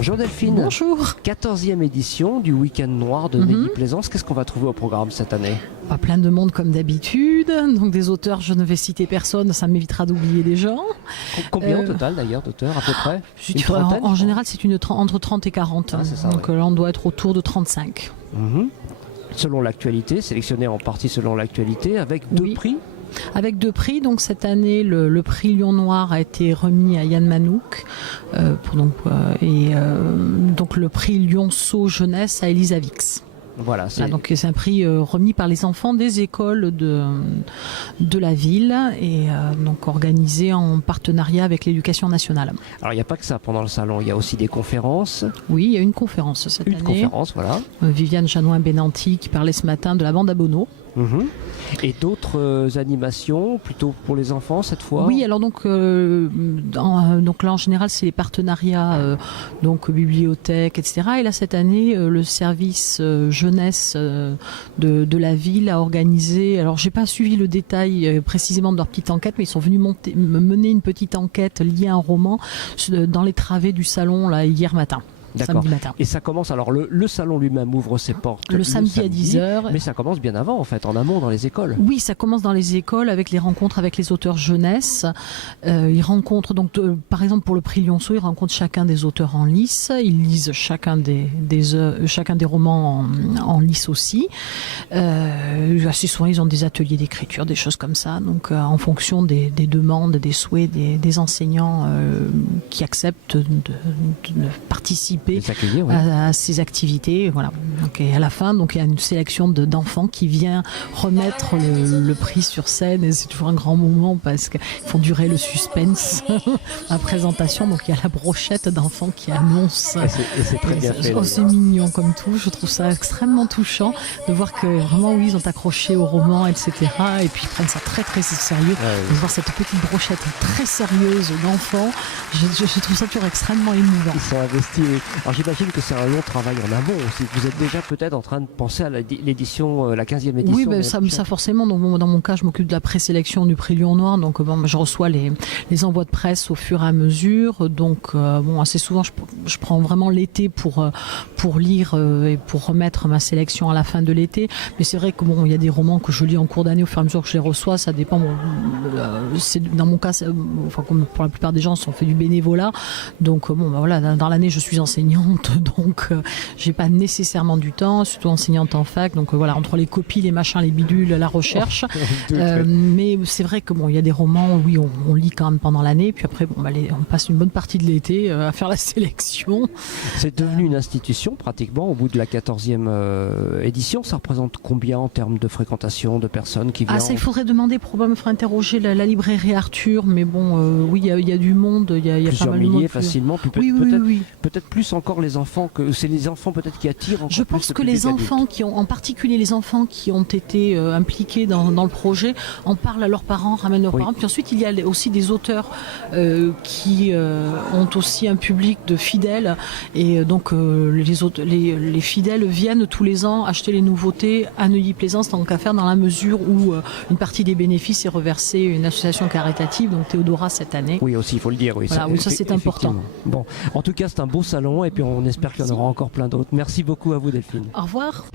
Bonjour Delphine. Bonjour. 14e édition du Week-end Noir de Neuilly-Plaisance. Qu'est-ce qu'on va trouver au programme cette année? Plein de monde comme d'habitude, donc des auteurs, je ne vais citer personne, ça m'évitera d'oublier des gens. Combien au total d'ailleurs d'auteurs à peu près? Une trentaine, en général c'est entre 30 et 40, donc là on doit être autour de 35. Selon l'actualité, sélectionné en partie selon l'actualité, avec deux prix. Avec deux prix, donc cette année le prix Lion Noir a été remis à Yann Manouk donc le prix Lionceau Jeunesse à Elisa Vix. Voilà, donc c'est un prix remis par les enfants des écoles de la ville et donc organisé en partenariat avec l'éducation nationale. Alors il n'y a pas que ça pendant le salon, il y a aussi des conférences. Oui, il y a une conférence cette année. Une conférence, voilà. Viviane Janoin-Benanti qui parlait ce matin de la bande à Bono. Et d'autres animations plutôt pour les enfants cette fois? Oui, alors donc là en général c'est les partenariats bibliothèque, etc. Et là cette année le service jeunesse de la ville a organisé, alors j'ai pas suivi le détail précisément de leur petite enquête, mais ils sont venus mener une petite enquête liée à un roman dans les travées du salon là hier matin. D'accord. Et ça commence, alors le salon lui-même ouvre ses portes le samedi à 10h. Mais ça commence bien avant en fait, en amont dans les écoles. Oui, ça commence dans les écoles avec les rencontres avec les auteurs jeunesse. Ils rencontrent donc par exemple pour le prix Lionceau, ils rencontrent chacun des auteurs en lice. Ils lisent chacun des romans en lice aussi. Assez souvent ils ont des ateliers d'écriture, des choses comme ça. Donc en fonction des demandes, des souhaits des enseignants qui acceptent de participer à ces activités, voilà. Donc, et à la fin, donc il y a une sélection d'enfants qui vient remettre le prix sur scène et c'est toujours un grand moment parce qu'ils font durer le suspense la présentation. Donc il y a la brochette d'enfants qui annonce. Et c'est très bien fait. C'est mignon comme tout. Je trouve ça extrêmement touchant de voir que vraiment ils ont accroché au roman, etc. Et puis ils prennent ça très très sérieux. De voir cette petite brochette très sérieuse d'enfants, je trouve ça toujours extrêmement émouvant. Ils sont investis. Alors j'imagine que c'est un long travail en amont aussi. Vous êtes déjà peut-être en train de penser à l'édition, la 15e édition. Oui, ça forcément. Donc, dans mon cas, je m'occupe de la présélection du prix Lion Noir. Donc je reçois les envois de presse au fur et à mesure. Donc assez souvent, je prends vraiment l'été pour lire et pour remettre ma sélection à la fin de l'été. Mais c'est vrai que il y a des romans que je lis en cours d'année au fur et à mesure que je les reçois. Ça dépend. Dans mon cas, comme pour la plupart des gens, on fait du bénévolat. Donc voilà, dans l'année, je suis enseignante, donc j'ai pas nécessairement du temps, surtout enseignante en fac, donc voilà, entre les copies, les machins, les bidules, la recherche. Mais c'est vrai que il y a des romans, oui, on lit quand même pendant l'année, puis après on passe une bonne partie de l'été à faire la sélection. C'est devenu une institution pratiquement au bout de la 14e édition. Ça représente combien en termes de fréquentation, de personnes qui viennent? Ça il faudrait demander, probablement, il faudrait interroger la librairie Arthur, mais oui, il y a du monde, il y a plusieurs pas mal de monde. Milliers facilement, puis peut-être plus encore les enfants, que c'est les enfants peut-être qui attirent encore. Je pense que les enfants en particulier les enfants qui ont été impliqués dans le projet, en parlent à leurs parents, ramènent leurs parents. Puis ensuite, il y a aussi des auteurs qui ont aussi un public de fidèles. Et donc, les fidèles viennent tous les ans acheter les nouveautés à Neuilly-Plaisance, tant qu'à faire, dans la mesure où une partie des bénéfices est reversée à une association caritative, donc Théodora cette année. Oui, aussi, il faut le dire. Oui, voilà, ça c'est important. Bon, en tout cas, c'est un beau salon et puis on espère qu'il y en aura encore plein d'autres. Merci beaucoup à vous, Delphine. Au revoir.